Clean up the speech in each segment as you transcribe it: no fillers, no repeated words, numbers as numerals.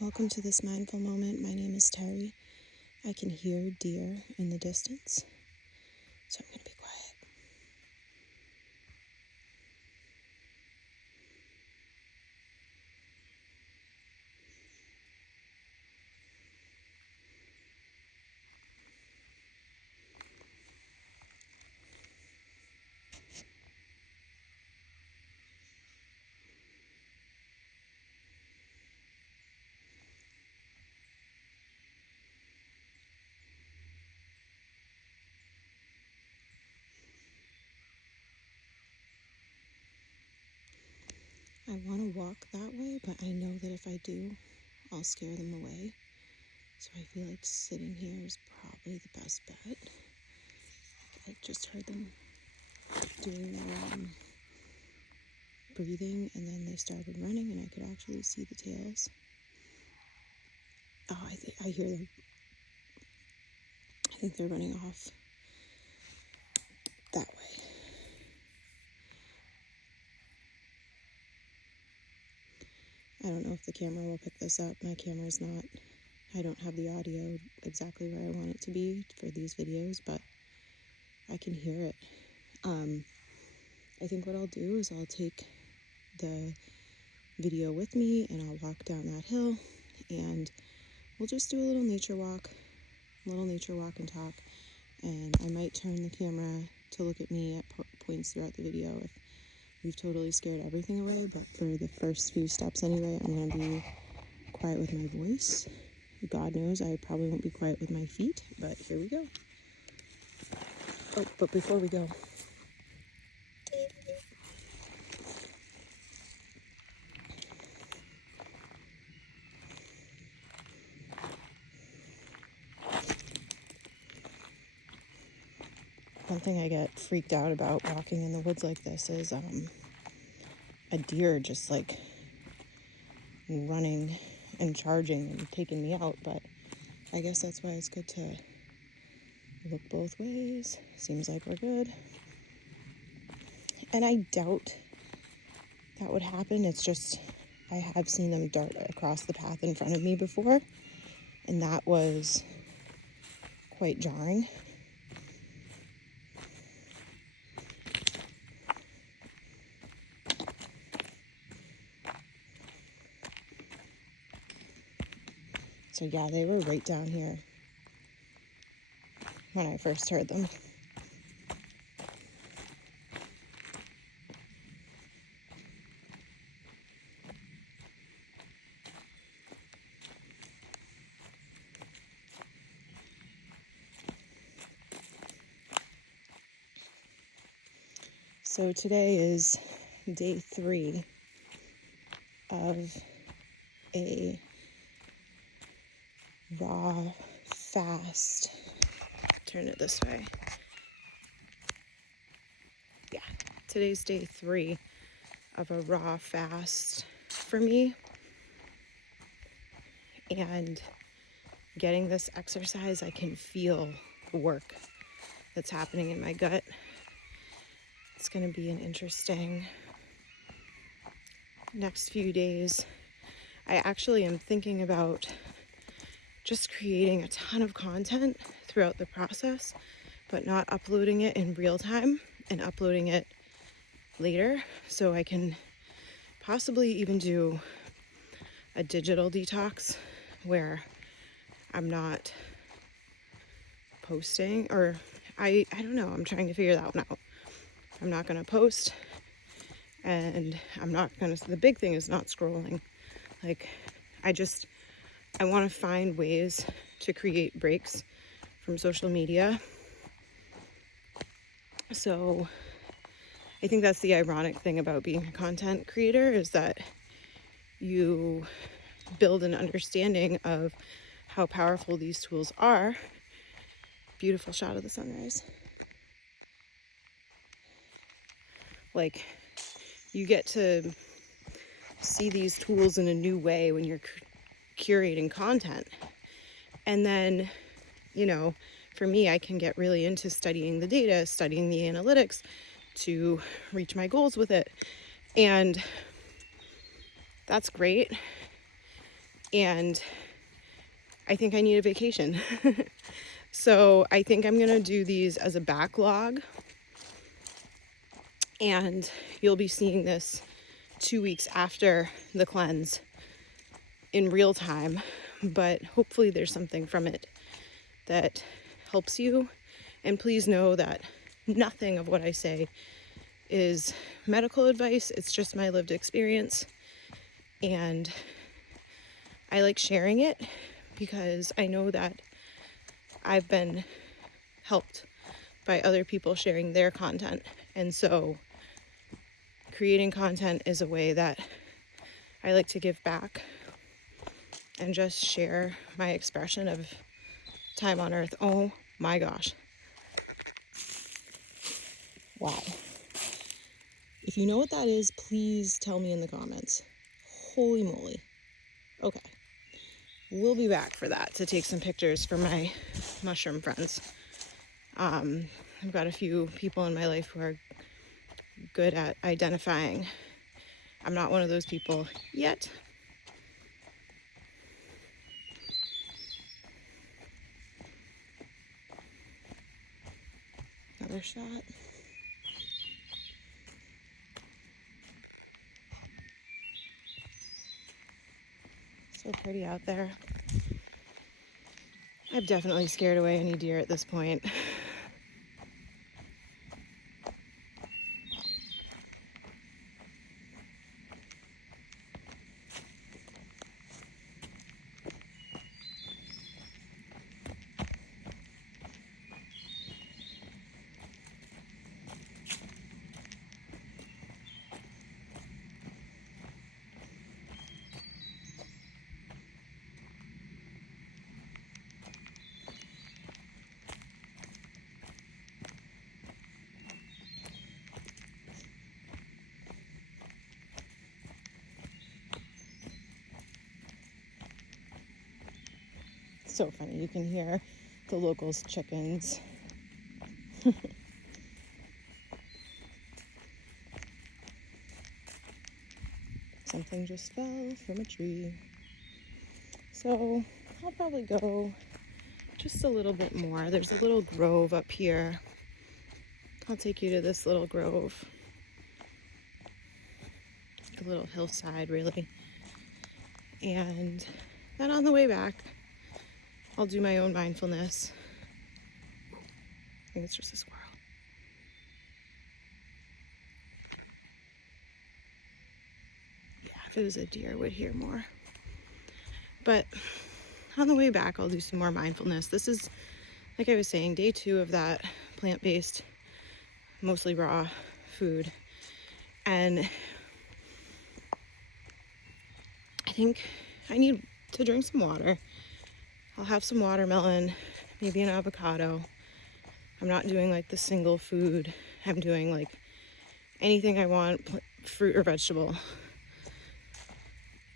Welcome to this mindful moment. My name is Terry. I can hear deer in the distance, so I'm going to be quiet. I want to walk that way, but I know that if I do, I'll scare them away. So I feel like sitting here is probably the best bet. I just heard them doing their breathing, and then they started running, and I could actually see the tails. Oh, I hear them. I think they're running off that way. I don't know if the camera will pick this up. My camera's not, I don't have the audio exactly where I want it to be for these videos, but I can hear it. I think what I'll do is I'll take the video with me and I'll walk down that hill and we'll just do a little nature walk and talk. And I might turn the camera to look at me at points throughout the video if we've totally scared everything away, but for the first few steps anyway, I'm going to be quiet with my voice. God knows I probably won't be quiet with my feet, but here we go. Oh, but before we go, one thing I get freaked out about walking in the woods like this is a deer just like running and charging and taking me out, but I guess that's why it's good to look both ways. Seems like we're good. And I doubt that would happen. It's just I have seen them dart across the path in front of me before, and that was quite jarring. So yeah, they were right down here when I first heard them. So today is day 3 of a raw fast. Turn it this way. Yeah, today's day 3 of a raw fast for me. And getting this exercise, I can feel the work that's happening in my gut. It's going to be an interesting next few days. I actually am thinking about just creating a ton of content throughout the process, but not uploading it in real time and uploading it later, so I can possibly even do a digital detox where I'm not posting, or I don't know, I'm trying to figure that one out. I'm not going to post, and I'm not going to, the big thing is not scrolling. Like, I want to find ways to create breaks from social media. So I think that's the ironic thing about being a content creator, is that you build an understanding of how powerful these tools are. Beautiful shot of the sunrise. Like, you get to see these tools in a new way when you're curating content. And then, you know, for me, I can get really into studying the data, studying the analytics to reach my goals with it. And that's great. and I think I need a vacation. So I think I'm gonna do these as a backlog, and you'll be seeing this 2 weeks after the cleanse in real time, but hopefully there's something from it that helps you. And please know that nothing of what I say is medical advice. It's just my lived experience, and I like sharing it because I know that I've been helped by other people sharing their content. And so creating content is a way that I like to give back and just share my expression of time on earth. Oh my gosh. Wow. If you know what that is, please tell me in the comments. Holy moly. Okay. We'll be back for that to take some pictures for my mushroom friends. I've got a few people in my life who are good at identifying. I'm not one of those people yet. Another shot. So pretty out there. I've definitely scared away any deer at this point. So funny, you can hear the locals' chickens. Something just fell from a tree. So I'll probably go just a little bit more. There's a little grove up here. I'll take you to this little grove. A little hillside, really. And then on the way back, I'll do my own mindfulness. I think it's just a squirrel. Yeah, if it was a deer, I would hear more. But on the way back, I'll do some more mindfulness. This is, like I was saying, day 2 of that plant-based, mostly raw food. And I think I need to drink some water. I'll have some watermelon, maybe an avocado. I'm not doing like the single food. I'm doing like anything I want, fruit or vegetable.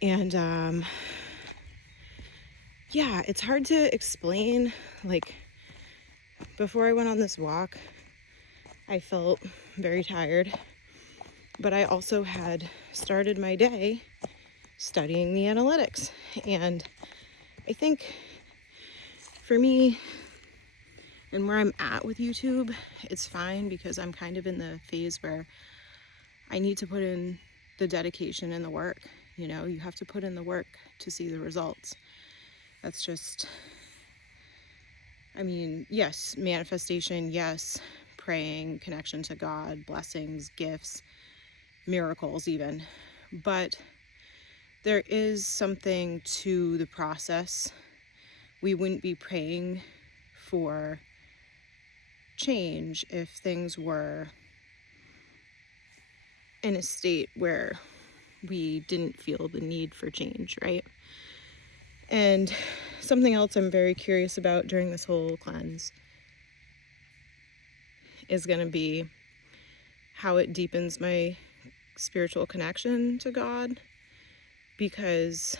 And yeah, it's hard to explain. Like, before I went on this walk, I felt very tired, but I also had started my day studying the analytics. And I think for me, and where I'm at with YouTube, it's fine because I'm kind of in the phase where I need to put in the dedication and the work. You know, you have to put in the work to see the results. That's just, I mean, yes, manifestation, yes, praying, connection to God, blessings, gifts, miracles even. But there is something to the process. We wouldn't be praying for change if things were in a state where we didn't feel the need for change, right? And something else I'm very curious about during this whole cleanse is going to be how it deepens my spiritual connection to God, because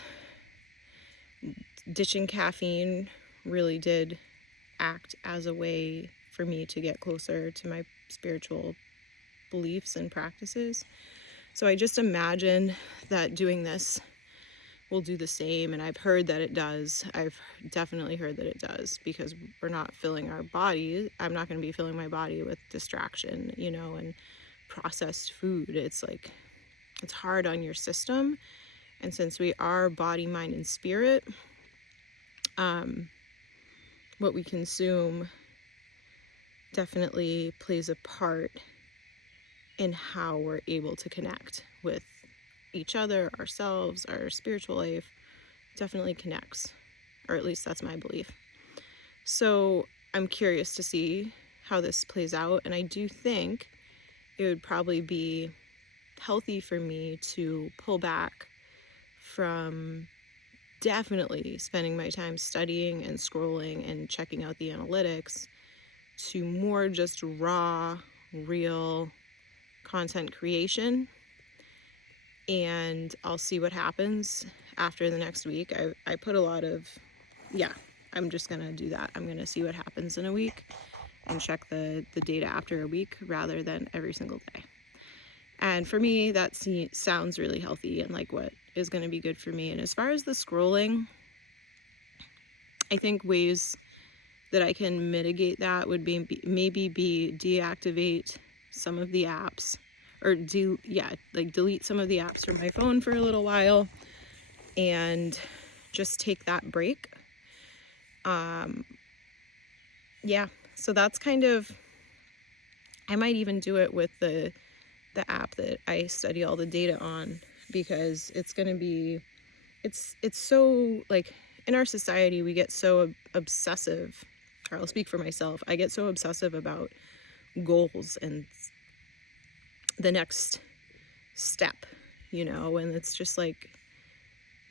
ditching caffeine really did act as a way for me to get closer to my spiritual beliefs and practices. So I just imagine that doing this will do the same. And I've heard that it does. I've definitely heard that it does, because we're not filling our body. I'm not going to be filling my body with distraction, you know, and processed food. It's like, it's hard on your system. And since we are body, mind, and spirit, what we consume definitely plays a part in how we're able to connect with each other, ourselves, our spiritual life. Definitely connects, or at least that's my belief. So I'm curious to see how this plays out, and I do think it would probably be healthy for me to pull back from definitely spending my time studying and scrolling and checking out the analytics, to more just raw, real content creation. And I'll see what happens after the next week. I put a lot of, I'm just gonna do that. I'm gonna see what happens in a week and check the data after a week rather than every single day. And for me, that sounds really healthy and like what is going to be good for me. And as far as the scrolling, I think ways that I can mitigate that would be maybe deactivate some of the apps, or delete some of the apps from my phone for a little while and just take that break. So that's kind of, I might even do it with the app that I study all the data on, because it's going to be, it's so, like, in our society, we get so obsessive, or I'll speak for myself, I get so obsessive about goals and the next step, you know, and it's just like,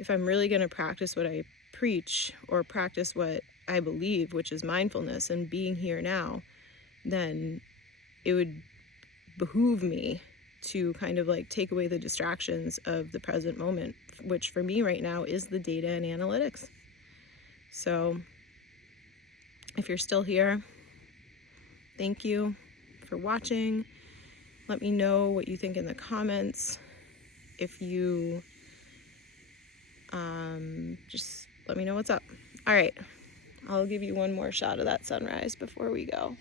if I'm really going to practice what I preach, or practice what I believe, which is mindfulness and being here now, then it would behoove me to kind of like take away the distractions of the present moment, which for me right now is the data and analytics. So if you're still here, thank you for watching. Let me know what you think in the comments. If you just let me know what's up. All right, I'll give you one more shot of that sunrise before we go.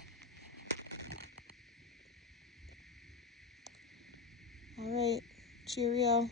All right, cheerio.